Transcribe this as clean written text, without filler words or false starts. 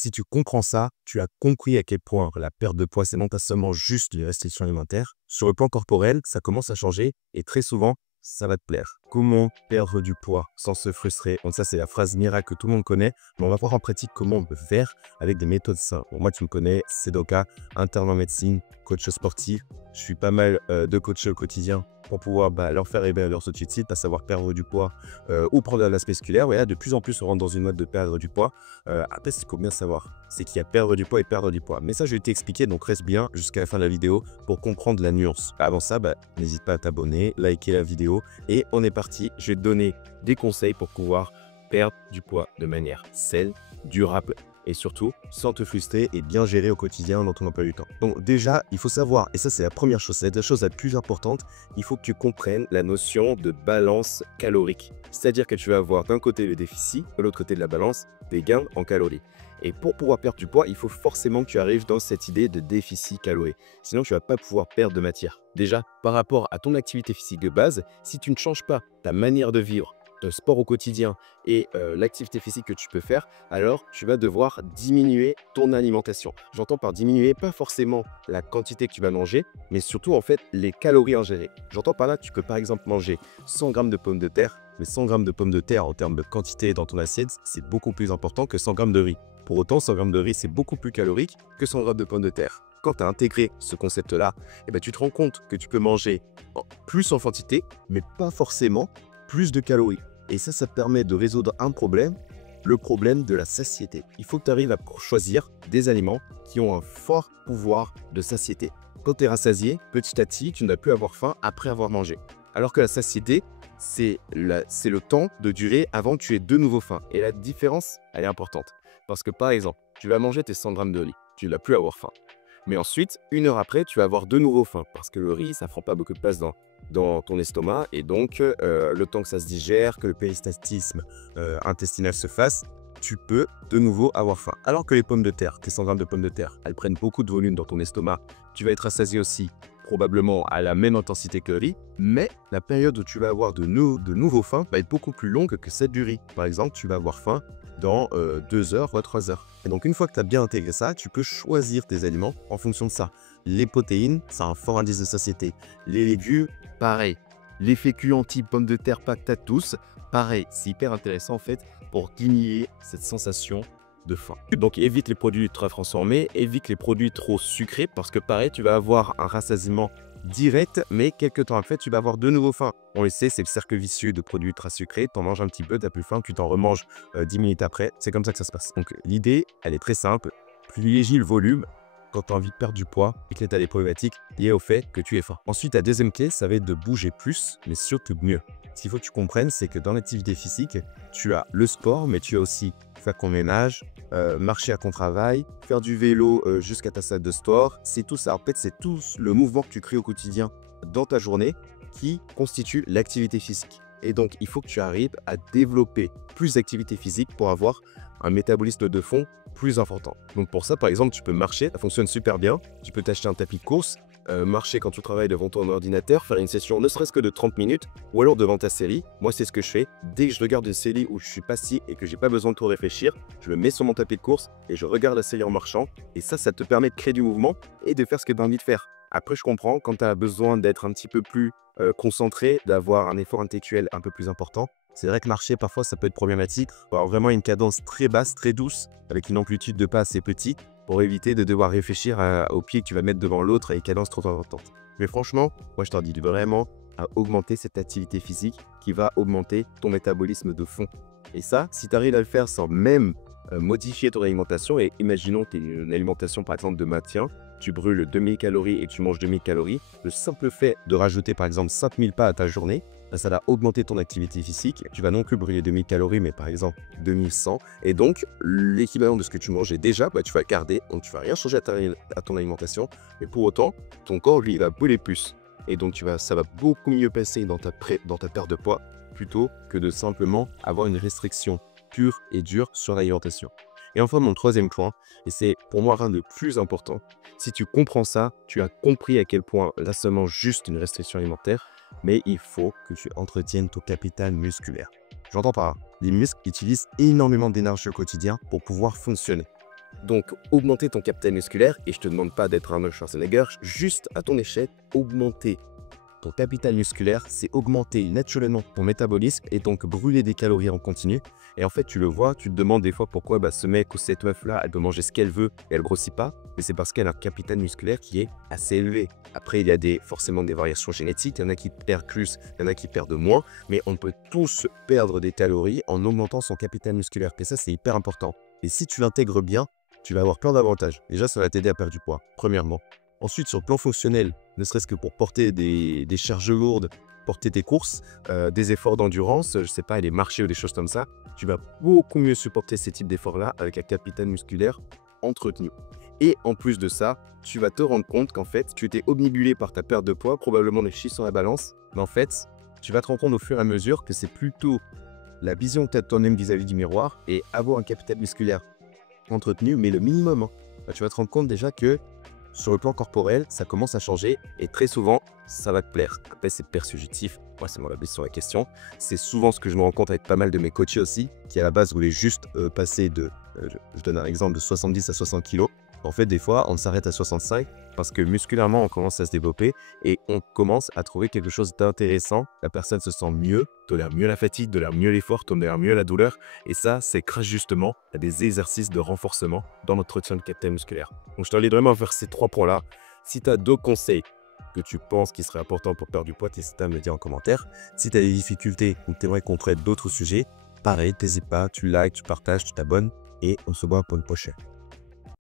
Si tu comprends ça, tu as compris à quel point la perte de poids, c'est non pas seulement juste une restriction alimentaire. Sur le plan corporel, ça commence à changer et très souvent, ça va te plaire. Comment perdre du poids sans se frustrer? Donc ça, c'est la phrase miracle que tout le monde connaît, mais on va voir en pratique comment on peut faire avec des méthodes simples. Bon, moi, tu me connais, c'est Doka, interne en médecine, coach sportif. Je suis pas mal de coachs au quotidien pour pouvoir leur faire élever leurs objectifs, à savoir perdre du poids ou prendre de l'aspect musculaire. Voilà, de plus en plus, on rentre dans une mode de perdre du poids. Après, ce qu'il faut bien savoir, c'est qu'il y a perdre du poids et perdre du poids. Mais ça, je vais t'expliquer, donc reste bien jusqu'à la fin de la vidéo pour comprendre la nuance. Avant ça, n'hésite pas à t'abonner, liker la vidéo et on est parti. Je vais te donner des conseils pour pouvoir perdre du poids de manière saine, durable et surtout sans te frustrer et bien gérer au quotidien dans ton emploi du temps. Donc déjà, il faut savoir, et ça c'est la première chose, c'est la chose la plus importante, il faut que tu comprennes la notion de balance calorique. C'est-à-dire que tu vas avoir d'un côté le déficit, de l'autre côté de la balance, des gains en calories. Et pour pouvoir perdre du poids, il faut forcément que tu arrives dans cette idée de déficit calorique. Sinon, tu ne vas pas pouvoir perdre de matière. Déjà, par rapport à ton activité physique de base, si tu ne changes pas ta manière de vivre, de sport au quotidien et l'activité physique que tu peux faire, alors tu vas devoir diminuer ton alimentation. J'entends par diminuer pas forcément la quantité que tu vas manger, mais surtout en fait les calories ingérées. J'entends par là, tu peux par exemple manger 100 grammes de pommes de terre, mais 100 grammes de pommes de terre en termes de quantité dans ton assiette, c'est beaucoup plus important que 100 grammes de riz. Pour autant, 100 grammes de riz, c'est beaucoup plus calorique que 100 grammes de pommes de terre. Quand tu as intégré ce concept-là, tu te rends compte que tu peux manger plus en quantité, mais pas forcément plus de calories. Et ça te permet de résoudre un problème, le problème de la satiété. Il faut que tu arrives à choisir des aliments qui ont un fort pouvoir de satiété. Quand tu es rassasié, petit à petit, tu n'as plus avoir faim après avoir mangé. Alors que la satiété, c'est le temps de durée avant que tu aies de nouveau faim. Et la différence, elle est importante. Parce que par exemple, tu vas manger tes 100 grammes de riz, tu ne vas plus avoir faim. Mais ensuite, une heure après, tu vas avoir de nouveau faim. Parce que le riz, ça ne prend pas beaucoup de place dans ton estomac. Et donc, le temps que ça se digère, que le péristaltisme intestinal se fasse, tu peux de nouveau avoir faim. Alors que les pommes de terre, tes 100 grammes de pommes de terre, elles prennent beaucoup de volume dans ton estomac. Tu vas être rassasié aussi, probablement à la même intensité que le riz. Mais la période où tu vas avoir de nouveau faim va être beaucoup plus longue que celle du riz. Par exemple, tu vas avoir faim dans 2 heures ou 3 heures. Et donc, une fois que tu as bien intégré ça, tu peux choisir tes aliments en fonction de ça. Les protéines, ça a un fort indice de satiété. Les légumes, pareil. Les féculents type pommes de terre, patates douces, pareil. C'est hyper intéressant en fait pour diminuer cette sensation de faim. Donc, évite les produits ultra transformés, évite les produits trop sucrés parce que pareil, tu vas avoir un rassasiement direct, mais quelques temps après, tu vas avoir de nouveau faim. On le sait, c'est le cercle vicieux de produits ultra sucrés. Tu en manges un petit peu, tu n'as plus faim, tu t'en remanges 10 minutes après. C'est comme ça que ça se passe. Donc, l'idée, elle est très simple. Privilégie le volume quand tu as envie de perdre du poids et que tu as des problématiques liées au fait que tu es faim. Ensuite, la deuxième clé, ça va être de bouger plus, mais surtout mieux. Ce qu'il faut que tu comprennes, c'est que dans l'activité physique, tu as le sport, mais tu as aussi faire ton ménage, marcher à ton travail, faire du vélo jusqu'à ta salle de sport. C'est tout ça. En fait, c'est tout le mouvement que tu crées au quotidien dans ta journée qui constitue l'activité physique. Et donc, il faut que tu arrives à développer plus d'activité physique pour avoir un métabolisme de fond plus important. Donc pour ça, par exemple, tu peux marcher, ça fonctionne super bien. Tu peux t'acheter un tapis de course, marcher quand tu travailles devant ton ordinateur, faire une session ne serait-ce que de 30 minutes ou alors devant ta série. Moi, c'est ce que je fais. Dès que je regarde une série où je suis pas assis et que j'ai pas besoin de trop réfléchir, je me mets sur mon tapis de course et je regarde la série en marchant. Et ça te permet de créer du mouvement et de faire ce que tu as envie de faire. Après, je comprends quand tu as besoin d'être un petit peu plus concentré, d'avoir un effort intellectuel un peu plus important. C'est vrai que marcher, parfois, ça peut être problématique. Il faut avoir vraiment une cadence très basse, très douce, avec une amplitude de pas assez petite, pour éviter de devoir réfléchir au pied que tu vas mettre devant l'autre à une cadence trop importante. Mais franchement, moi, je t'invite vraiment à augmenter cette activité physique qui va augmenter ton métabolisme de fond. Et ça, si tu arrives à le faire sans même modifier ton alimentation, et imaginons que tu as une alimentation, par exemple, de maintien, tu brûles 2000 calories et tu manges 2000 calories, le simple fait de rajouter, par exemple, 5000 pas à ta journée, ça va augmenter ton activité physique. Tu vas non plus brûler 2000 calories, mais par exemple 2100. Et donc, l'équivalent de ce que tu mangeais déjà, tu vas le garder. Donc, tu ne vas rien changer à ton alimentation. Mais pour autant, ton corps, lui, il va brûler plus. Et donc, ça va beaucoup mieux passer dans ta perte de poids plutôt que de simplement avoir une restriction pure et dure sur l'alimentation. Et enfin, mon troisième point, et c'est pour moi l'un des plus importants, si tu comprends ça, tu as compris à quel point là seulement juste une restriction alimentaire, mais il faut que tu entretiennes ton capital musculaire. J'entends par là, les muscles utilisent énormément d'énergie au quotidien pour pouvoir fonctionner. Donc, augmenter ton capital musculaire, et je te demande pas d'être Arnold Schwarzenegger, juste à ton échelle, augmenter ton capital musculaire, c'est augmenter naturellement ton métabolisme et donc brûler des calories en continu. Et en fait, tu le vois, tu te demandes des fois pourquoi ce mec ou cette meuf-là, elle peut manger ce qu'elle veut et elle grossit pas. Mais c'est parce qu'elle a un capital musculaire qui est assez élevé. Après, il y a forcément des variations génétiques. Il y en a qui perdent plus, il y en a qui perdent moins. Mais on peut tous perdre des calories en augmentant son capital musculaire. Et ça, c'est hyper important. Et si tu l'intègres bien, tu vas avoir plein d'avantages. Déjà, ça va t'aider à perdre du poids, premièrement. Ensuite, sur le plan fonctionnel, ne serait-ce que pour porter des charges lourdes, porter tes courses, des efforts d'endurance, je ne sais pas, aller marcher ou des choses comme ça, tu vas beaucoup mieux supporter ces types d'efforts-là avec un capital musculaire entretenu. Et en plus de ça, tu vas te rendre compte qu'en fait, tu étais obnubilé par ta perte de poids, probablement les chiffres sur la balance, mais en fait, tu vas te rendre compte au fur et à mesure que c'est plutôt la vision que tu as de toi-même vis-à-vis du miroir et avoir un capital musculaire entretenu, mais le minimum. Tu vas te rendre compte déjà que sur le plan corporel, ça commence à changer et très souvent, ça va te plaire. Après, c'est persuasif. Moi, c'est mon avis sur la question. C'est souvent ce que je me rends compte avec pas mal de mes coachés aussi, qui à la base voulaient juste passer de, je donne un exemple, de 70 à 60 kilos. En fait, des fois, on s'arrête à 65 parce que musculairement, on commence à se développer et on commence à trouver quelque chose d'intéressant. La personne se sent mieux, tolère mieux la fatigue, tolère mieux l'effort, tolère mieux la douleur. Et ça, c'est grâce justement à des exercices de renforcement dans l'entretien de capital musculaire. Donc, je t'invite vraiment à faire ces 3 points-là. Si tu as d'autres conseils que tu penses qui seraient importants pour perdre du poids, n'hésite pas à me le dire en commentaire. Si tu as des difficultés ou tu aimerais qu'on traite d'autres sujets, pareil, n'hésite pas, tu likes, tu partages, tu t'abonnes et on se voit pour le prochain.